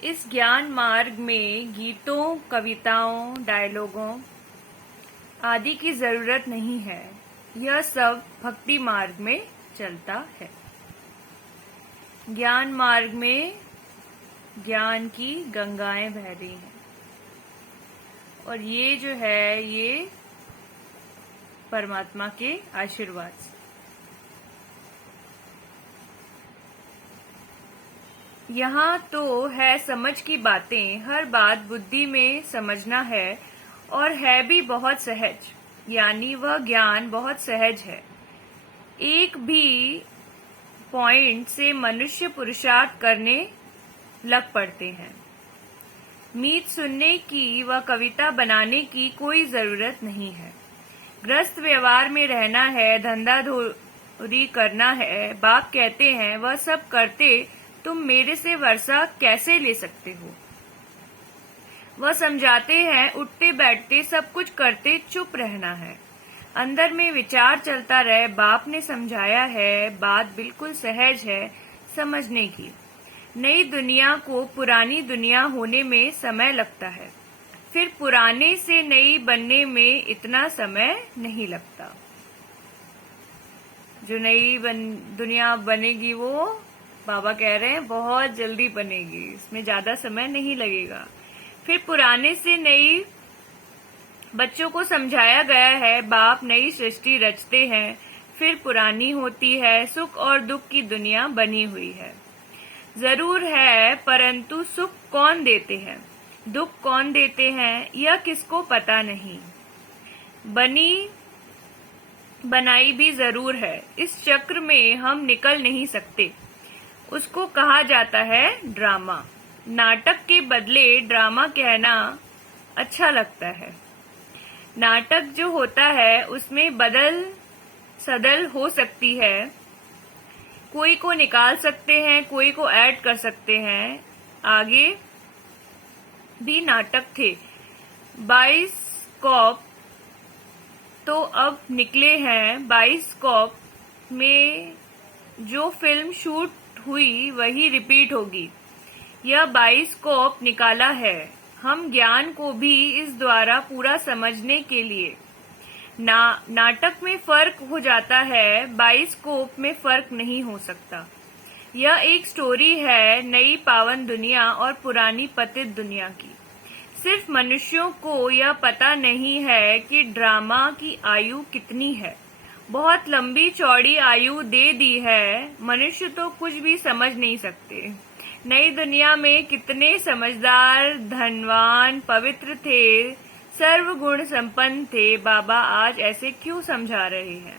इस ज्ञान मार्ग में गीतों, कविताओं, डायलॉगों आदि की जरूरत नहीं है। यह सब भक्ति मार्ग में चलता है। ज्ञान मार्ग में ज्ञान की गंगाएं बह रही हैं और ये जो है ये परमात्मा के आशीर्वाद से। यहाँ तो है समझ की बातें, हर बात बुद्धि में समझना है और है भी बहुत सहज, यानी वह ज्ञान बहुत सहज है। एक भी पॉइंट से मनुष्य पुरुषार्थ करने लग पड़ते हैं। मीत सुनने की व कविता बनाने की कोई जरूरत नहीं है। ग्रस्त व्यवहार में रहना है, धंधा धोरी करना है। बाप कहते हैं वह सब करते तुम मेरे से वर्षा कैसे ले सकते हो। वह समझाते हैं उठते बैठते सब कुछ करते चुप रहना है। अंदर में विचार चलता रहे। बाप ने समझाया है, बात बिल्कुल सहज है समझने की। नई दुनिया को पुरानी दुनिया होने में समय लगता है, फिर पुराने से नई बनने में इतना समय नहीं लगता। जो नई दुनिया बनेगी वो बाबा कह रहे हैं बहुत जल्दी बनेगी, इसमें ज्यादा समय नहीं लगेगा। फिर पुराने से नई बच्चों को समझाया गया है। बाप नई सृष्टि रचते हैं, फिर पुरानी होती है। सुख और दुख की दुनिया बनी हुई है जरूर है, परंतु सुख कौन देते हैं, दुख कौन देते हैं, यह किसको पता नहीं। बनी बनाई भी जरूर है। इस चक्र में हम निकल नहीं सकते। उसको कहा जाता है ड्रामा। नाटक के बदले ड्रामा कहना अच्छा लगता है। नाटक जो होता है उसमें बदल सदल हो सकती है। कोई को निकाल सकते हैं, कोई को ऐड कर सकते हैं। आगे भी नाटक थे। 22 तो अब निकले हैं। 22 में जो फिल्म शूट हुई वही रिपीट होगी। यह 22 निकाला है हम ज्ञान को भी इस द्वारा पूरा समझने के लिए। नाटक में फर्क हो जाता है, 22 में फर्क नहीं हो सकता। यह एक स्टोरी है नई पावन दुनिया और पुरानी पतित दुनिया की। सिर्फ मनुष्यों को यह पता नहीं है कि ड्रामा की आयु कितनी है। बहुत लंबी चौड़ी आयु दे दी है। मनुष्य तो कुछ भी समझ नहीं सकते। नई दुनिया में कितने समझदार, धनवान, पवित्र थे, सर्व गुण संपन्न थे। बाबा आज ऐसे क्यों समझा रहे हैं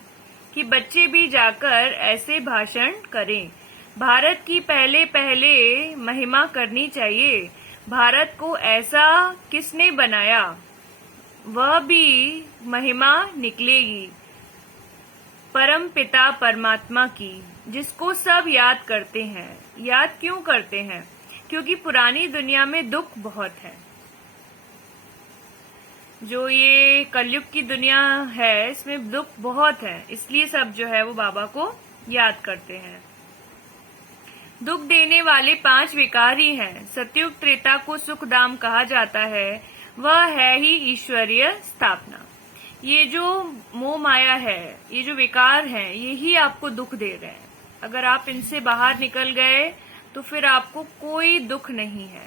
कि बच्चे भी जाकर ऐसे भाषण करें। भारत की पहले पहले महिमा करनी चाहिए। भारत को ऐसा किसने बनाया, वह भी महिमा निकलेगी परम पिता परमात्मा की, जिसको सब याद करते हैं। याद क्यों करते हैं? क्योंकि पुरानी दुनिया में दुख बहुत है। जो ये कलयुग की दुनिया है इसमें दुख बहुत है, इसलिए सब जो है वो बाबा को याद करते हैं। दुख देने वाले 5 विकार ही हैं। सतयुग त्रेता को सुख धाम कहा जाता है, वह है ही ईश्वरीय स्थापना। ये जो मोह माया है, ये जो विकार हैं, यही आपको दुख दे रहे हैं। अगर आप इनसे बाहर निकल गए तो फिर आपको कोई दुख नहीं है।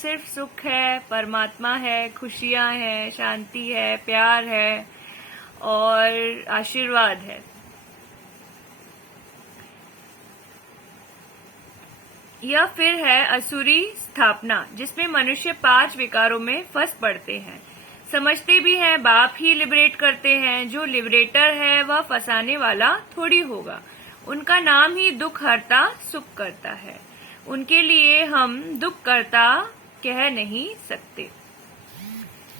सिर्फ सुख है, परमात्मा है, खुशियां हैं, शांति है, प्यार है और आशीर्वाद है। यह फिर है असुरी स्थापना, जिसमें मनुष्य 5 विकारों में फंस पड़ते हैं। समझते भी हैं बाप ही लिबरेट करते हैं। जो लिबरेटर है वह फंसाने वाला थोड़ी होगा। उनका नाम ही दुख हरता सुख करता है। उनके लिए हम दुख करता कह नहीं सकते।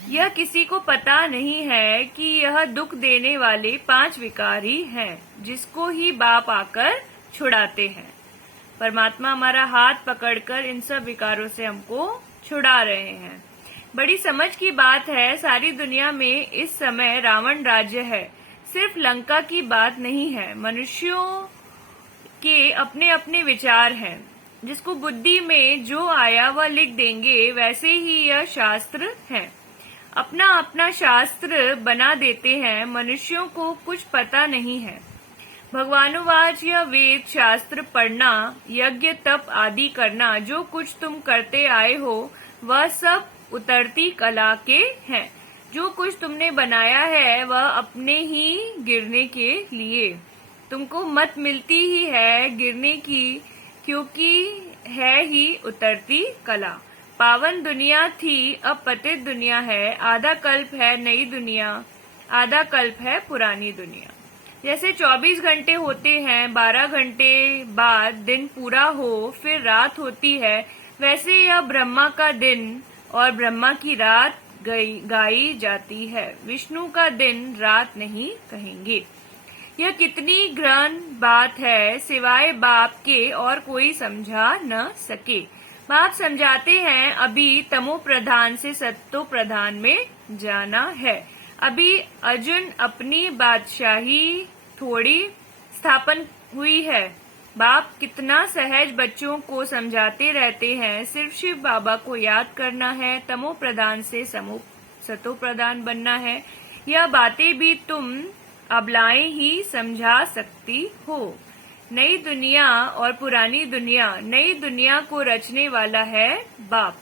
यह किसी को पता नहीं है कि यह दुख देने वाले 5 विकार ही हैं, जिसको ही बाप आकर छुड़ाते हैं। परमात्मा हमारा हाथ पकड़कर इन सब विकारों से हमको छुड़ा रहे हैं। बड़ी समझ की बात है। सारी दुनिया में इस समय रावण राज्य है। सिर्फ लंका की बात नहीं है। मनुष्यों के अपने अपने विचार हैं। जिसको बुद्धि में जो आया वह लिख देंगे, वैसे ही यह शास्त्र है। अपना अपना शास्त्र बना देते हैं, मनुष्यों को कुछ पता नहीं है। भगवानुवाच, यह वेद शास्त्र पढ़ना, यज्ञ तप आदि करना, जो कुछ तुम करते आए हो वह सब उतरती कला के हैं। जो कुछ तुमने बनाया है वह अपने ही गिरने के लिए। तुमको मत मिलती ही है गिरने की, क्योंकि है ही उतरती कला। पावन दुनिया थी, अब पतित दुनिया है। आधा कल्प है नई दुनिया, आधा कल्प है पुरानी दुनिया। जैसे 24 घंटे होते हैं, 12 घंटे बाद दिन पूरा हो फिर रात होती है, वैसे यह ब्रह्मा का दिन और ब्रह्मा की रात गाई जाती है। विष्णु का दिन रात नहीं कहेंगे। यह कितनी गहन बात है, सिवाय बाप के और कोई समझा न सके। बाप समझाते हैं, अभी तमो प्रधान से सत्तो प्रधान में जाना है। अभी अर्जुन अपनी बादशाही थोड़ी स्थापन हुई है। बाप कितना सहज बच्चों को समझाते रहते हैं, सिर्फ शिव बाबा को याद करना है, तमो प्रधान से सतो प्रधान बनना है। यह बातें भी तुम अबलाएं ही समझा सकती हो। नई दुनिया और पुरानी दुनिया, नई दुनिया को रचने वाला है बाप।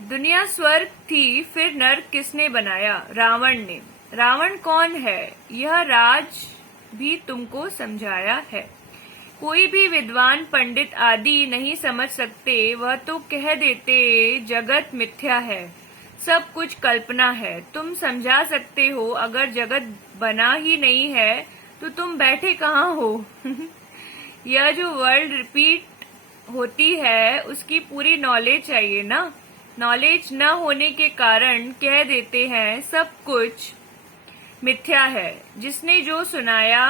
दुनिया स्वर्ग थी, फिर नर्क किसने बनाया? रावण ने। रावण कौन है? यह राज भी तुमको समझाया है। कोई भी विद्वान पंडित आदि नहीं समझ सकते, वह तो कह देते जगत मिथ्या है, सब कुछ कल्पना है। तुम समझा सकते हो, अगर जगत बना ही नहीं है तो तुम बैठे कहाँ हो? यह जो वर्ल्ड रिपीट होती है उसकी पूरी नॉलेज चाहिए ना। नॉलेज न होने के कारण कह देते हैं सब कुछ मिथ्या है। जिसने जो सुनाया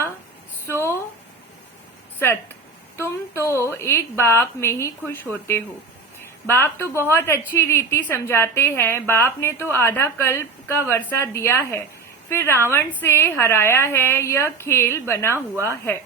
सो सत। तुम तो एक बाप में ही खुश होते हो। बाप तो बहुत अच्छी रीति समझाते हैं। बाप ने तो आधा कल्प का वर्षा दिया है, फिर रावण से हराया है। यह खेल बना हुआ है।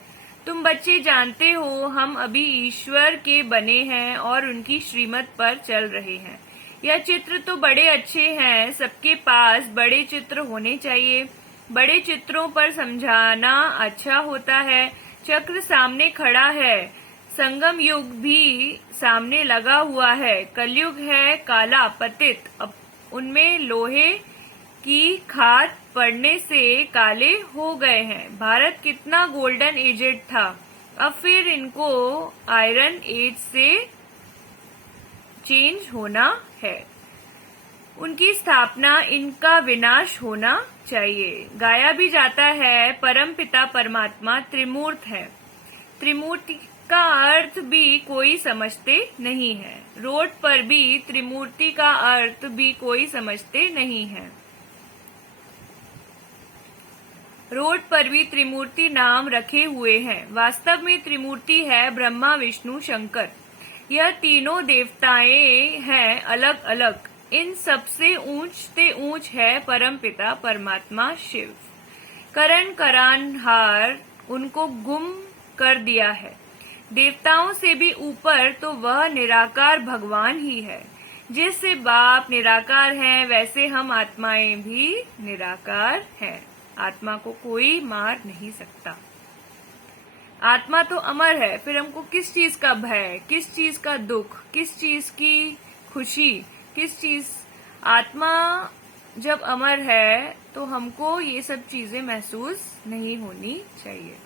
तुम बच्चे जानते हो, हम अभी ईश्वर के बने हैं और उनकी श्रीमत पर चल रहे हैं। यह चित्र तो बड़े अच्छे हैं, सबके पास बड़े चित्र होने चाहिए। बड़े चित्रों पर समझाना अच्छा होता है। चक्र सामने खड़ा है, संगम युग भी सामने लगा हुआ है। कलयुग है काला पतित, अब उनमें लोहे की खाद पड़ने से काले हो गए हैं। भारत कितना गोल्डन एजेड था, अब फिर इनको आयरन एज से चेंज होना है। उनकी स्थापना, इनका विनाश होना चाहिए। गाया भी जाता है, परम पिता परमात्मा त्रिमूर्त है। त्रिमूर्ति का अर्थ भी कोई समझते नहीं है। रोड पर भी त्रिमूर्ति का अर्थ भी कोई समझते नहीं है। रोड पर भी त्रिमूर्ति नाम रखे हुए हैं। वास्तव में त्रिमूर्ति है ब्रह्मा विष्णु शंकर। यह तीनों देवताएं हैं अलग अलग। इन सबसे ऊंचते ऊंच है परम पिता परमात्मा शिव। करण करानहार उनको गुम कर दिया है। देवताओं से भी ऊपर तो वह निराकार भगवान ही है। जिससे बाप निराकार हैं, वैसे हम आत्माएं भी निराकार हैं। आत्मा को कोई मार नहीं सकता। आत्मा तो अमर है, फिर हमको किस चीज का भय, किस चीज का दुख, किस चीज की खुशी, किस चीज। आत्मा जब अमर है तो हमको ये सब चीजें महसूस नहीं होनी चाहिए।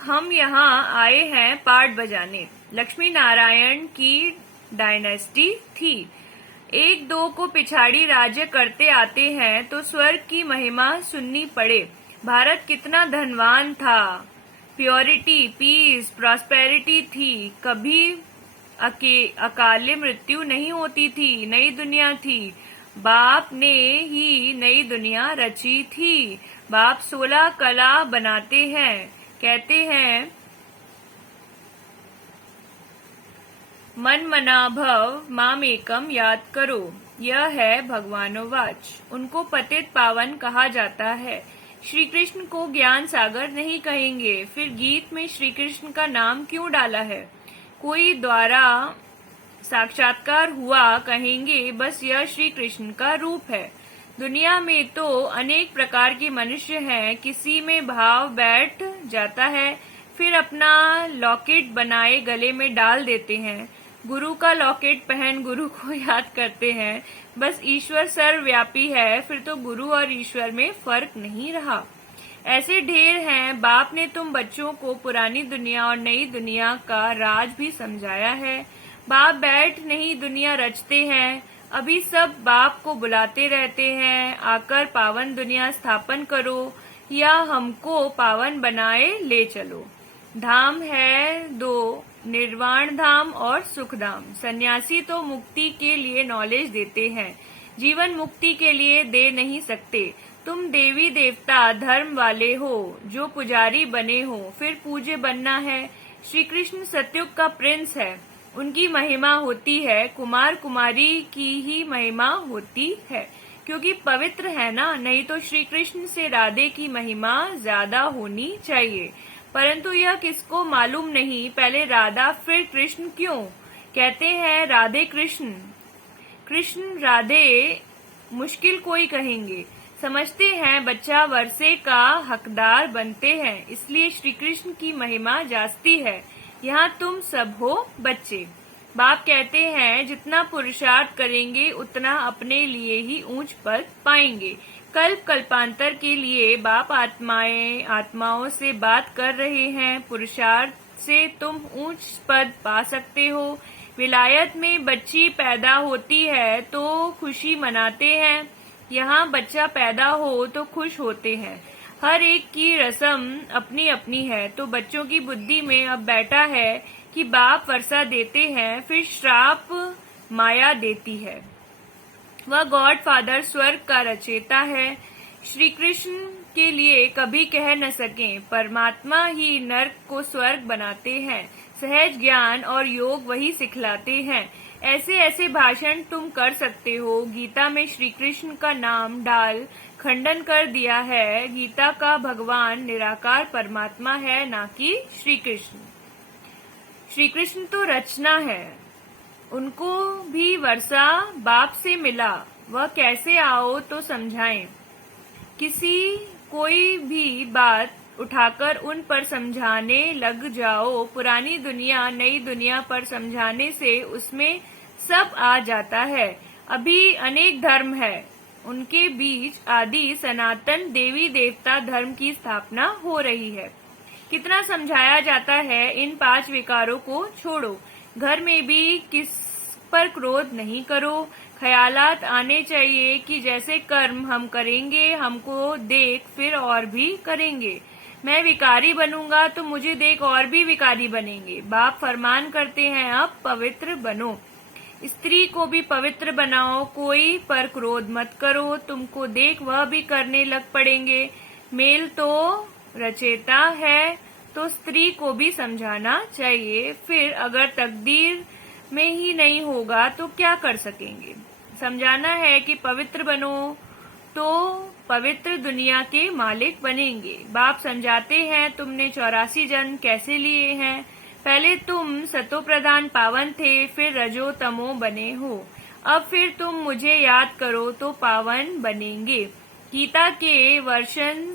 हम यहाँ आए हैं पार्ट बजाने। लक्ष्मी नारायण की डायनेस्टी थी। एक दो को पिछाड़ी राज्य करते आते हैं तो स्वर्ग की महिमा सुननी पड़े। भारत कितना धनवान था, प्योरिटी, पीस, प्रॉस्पेरिटी थी, कभी अकाले मृत्यु नहीं होती थी। नई दुनिया थी, बाप ने ही नई दुनिया रची थी। बाप 16 कला बनाते हैं, कहते हैं मन मना भव मामेकम याद करो। यह है भगवानोवाच। उनको पतित पावन कहा जाता है। श्री कृष्ण को ज्ञान सागर नहीं कहेंगे, फिर गीत में श्री कृष्ण का नाम क्यों डाला है? कोई द्वारा साक्षात्कार हुआ कहेंगे, बस यह श्री कृष्ण का रूप है। दुनिया में तो अनेक प्रकार के मनुष्य हैं, किसी में भाव बैठ जाता है, फिर अपना लॉकेट बनाए गले में डाल देते हैं, गुरु का लॉकेट पहन गुरु को याद करते हैं। बस ईश्वर सर्वव्यापी है, फिर तो गुरु और ईश्वर में फर्क नहीं रहा। ऐसे ढेर हैं। बाप ने तुम बच्चों को पुरानी दुनिया और नई दुनिया का राज भी समझाया है। बाप बैठ नहीं दुनिया रचते हैं। अभी सब बाप को बुलाते रहते हैं, आकर पावन दुनिया स्थापन करो या हमको पावन बनाए ले चलो। धाम है दो, निर्वाण धाम और सुख धाम। सन्यासी तो मुक्ति के लिए नॉलेज देते हैं, जीवन मुक्ति के लिए दे नहीं सकते। तुम देवी देवता धर्म वाले हो, जो पुजारी बने हो, फिर पूज्य बनना है। श्री कृष्ण सतयुग का प्रिंस है, उनकी महिमा होती है, कुमार कुमारी की ही महिमा होती है, क्योंकि पवित्र है ना। नहीं तो श्री कृष्ण से राधे की महिमा ज्यादा होनी चाहिए, परंतु यह किसको मालूम नहीं। पहले राधा फिर कृष्ण क्यों कहते हैं? राधे कृष्ण, कृष्ण राधे मुश्किल कोई कहेंगे। समझते हैं बच्चा वर्षे का हकदार बनते हैं, इसलिए श्री कृष्ण की महिमा जास्ती है। यहाँ तुम सब हो बच्चे। बाप कहते हैं जितना पुरुषार्थ करेंगे उतना अपने लिए ही ऊंच पद पाएंगे। कल्प कल्पांतर के लिए बाप आत्माओं से बात कर रहे हैं। पुरुषार्थ से तुम ऊंच पद पा सकते हो। विलायत में बच्ची पैदा होती है तो खुशी मनाते हैं, यहाँ बच्चा पैदा हो तो खुश होते हैं। हर एक की रस्म अपनी अपनी है। तो बच्चों की बुद्धि में अब बैठा है कि बाप वर्षा देते हैं, फिर श्राप माया देती है। वह गॉड फादर स्वर्ग का रचेता है। श्री कृष्ण के लिए कभी कह न सकें, परमात्मा ही नर्क को स्वर्ग बनाते हैं। सहज ज्ञान और योग वही सिखलाते हैं। ऐसे ऐसे भाषण तुम कर सकते हो। गीता में श्री कृष्ण का नाम डाल खंडन कर दिया है। गीता का भगवान निराकार परमात्मा है, ना कि श्री कृष्ण। श्री कृष्ण तो रचना है, उनको भी वर्षा बाप से मिला। वह कैसे आओ तो समझाएं। किसी कोई भी बात उठाकर उन पर समझाने लग जाओ। पुरानी दुनिया नई दुनिया पर समझाने से उसमें सब आ जाता है। अभी अनेक धर्म है, उनके बीच आदि सनातन देवी देवता धर्म की स्थापना हो रही है। कितना समझाया जाता है, इन 5 विकारों को छोड़ो। घर में भी किस पर क्रोध नहीं करो। ख्यालात आने चाहिए कि जैसे कर्म हम करेंगे, हमको देख फिर और भी करेंगे। मैं विकारी बनूंगा तो मुझे देख और भी विकारी बनेंगे। बाप फरमान करते हैं अब पवित्र बनो, स्त्री को भी पवित्र बनाओ। कोई पर क्रोध मत करो, तुमको देख वह भी करने लग पड़ेंगे। मेल तो रचेता है तो स्त्री को भी समझाना चाहिए। फिर अगर तकदीर में ही नहीं होगा तो क्या कर सकेंगे। समझाना है कि पवित्र बनो तो पवित्र दुनिया के मालिक बनेंगे। बाप समझाते हैं तुमने 84 जन्म कैसे लिए हैं। पहले तुम सतो प्रधान पावन थे, फिर रजो तमो बने हो। अब फिर तुम मुझे याद करो तो पावन बनेंगे। गीता के वर्षन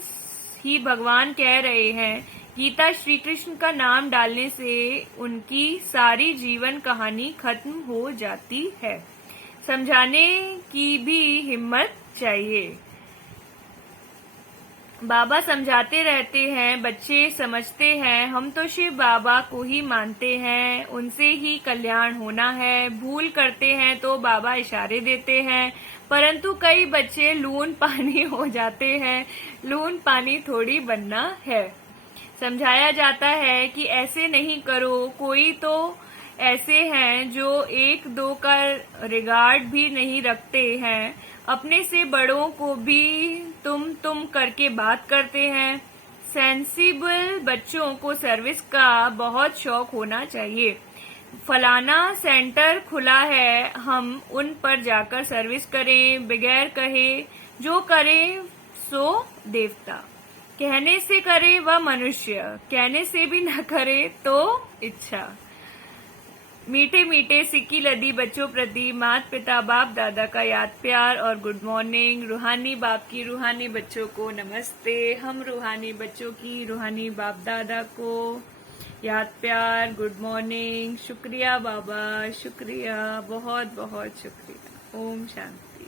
ही भगवान कह रहे हैं। गीता श्री कृष्ण का नाम डालने से उनकी सारी जीवन कहानी खत्म हो जाती है। समझाने की भी हिम्मत चाहिए। बाबा समझाते रहते हैं, बच्चे समझते हैं। हम तो शिव बाबा को ही मानते हैं, उनसे ही कल्याण होना है। भूल करते हैं तो बाबा इशारे देते हैं, परंतु कई बच्चे लून पानी हो जाते हैं। लून पानी थोड़ी बनना है। समझाया जाता है कि ऐसे नहीं करो। कोई तो ऐसे हैं जो 1-2 का रिगार्ड भी नहीं रखते हैं। अपने से बड़ों को भी तुम करके बात करते हैं। सेंसिबल बच्चों को सर्विस का बहुत शौक होना चाहिए। फलाना सेंटर खुला है, हम उन पर जाकर सर्विस करें, बगैर कहे जो करें सो देवता। कहने से करे वह मनुष्य, कहने से भी न करे तो इच्छा। मीठे मीठे सिक्की लदी बच्चों प्रति माता पिता बाप दादा का याद प्यार और गुड मॉर्निंग। रूहानी बाप की रूहानी बच्चों को नमस्ते। हम रूहानी बच्चों की रूहानी बाप दादा को याद प्यार, गुड मॉर्निंग। शुक्रिया बाबा, शुक्रिया, बहुत बहुत शुक्रिया। ओम शांति।